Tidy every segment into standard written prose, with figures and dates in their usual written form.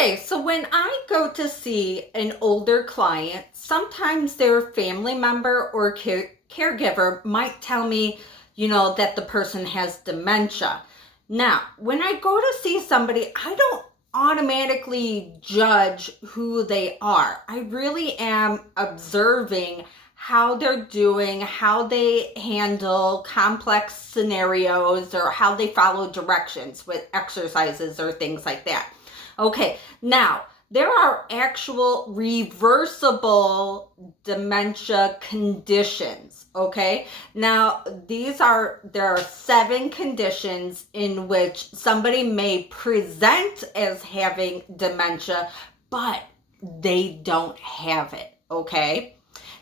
Okay, so when I go to see an older client, sometimes their family member or caregiver might tell me, that the person has dementia. Now, when I go to see somebody, I don't automatically judge who they are. I really am observing how they're doing, how they handle complex scenarios, or how they follow directions with exercises or things like that. Okay, now there are actual reversible dementia conditions. Okay, now there are 7 conditions in which somebody may present as having dementia, but they don't have it. Okay,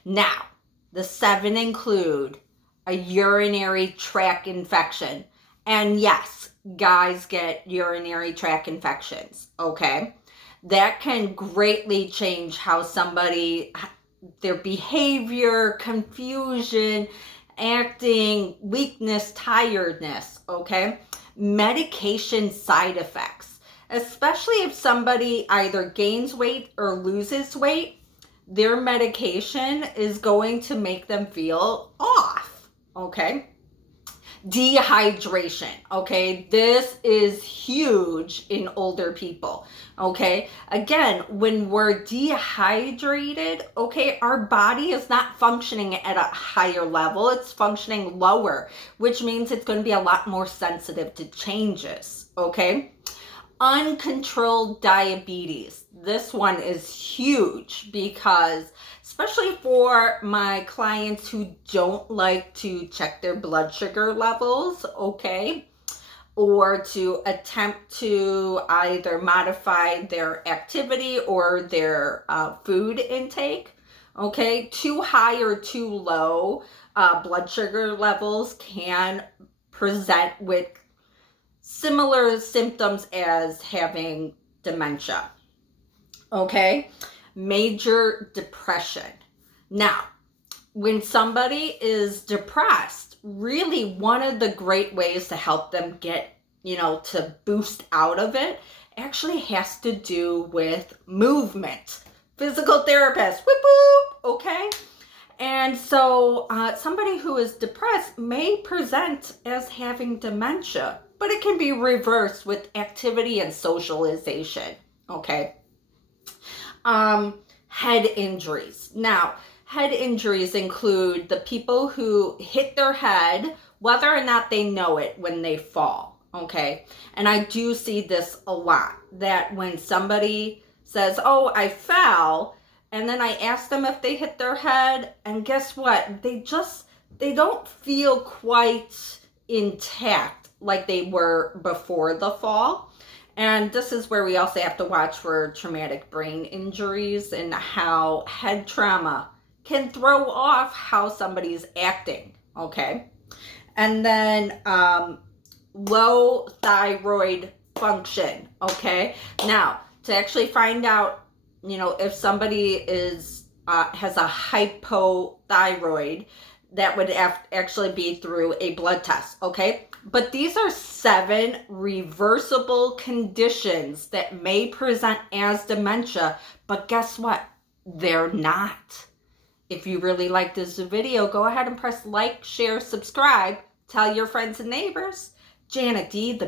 now the 7 include a urinary tract infection, and yes, guys get urinary tract infections, okay? That can greatly change how their behavior, confusion, acting, weakness, tiredness, okay? Medication side effects, especially if somebody either gains weight or loses weight, their medication is going to make them feel off, okay? Dehydration, okay? This is huge in older people, okay? Again, when we're dehydrated, okay, our body is not functioning at a higher level, it's functioning lower, which means it's going to be a lot more sensitive to changes, okay? Uncontrolled diabetes. This one is huge because, especially for my clients who don't like to check their blood sugar levels, okay, or to attempt to either modify their activity or their food intake, okay, too high or too low blood sugar levels can present with similar symptoms as having dementia. Okay, major depression. Now, when somebody is depressed, really one of the great ways to help them get, to boost out of it actually has to do with movement. Physical therapist, whoop whoop, okay? And so somebody who is depressed may present as having dementia, but it can be reversed with activity and socialization, okay? Head injuries. Now, head injuries include the people who hit their head, whether or not they know it when they fall, okay? And I do see this a lot, that when somebody says, oh, I fell, and then I ask them if they hit their head, and guess what? They don't feel quite intact like they were before the fall. And this is where we also have to watch for traumatic brain injuries and how head trauma can throw off how somebody's acting, okay? And then low thyroid function, okay? Now, to actually find out, if somebody has a hypothyroid, that would actually be through a blood test, okay? But these are 7 reversible conditions that may present as dementia, but guess what? They're not. If you really like this video, go ahead and press like, share, subscribe, tell your friends and neighbors. Janet D, the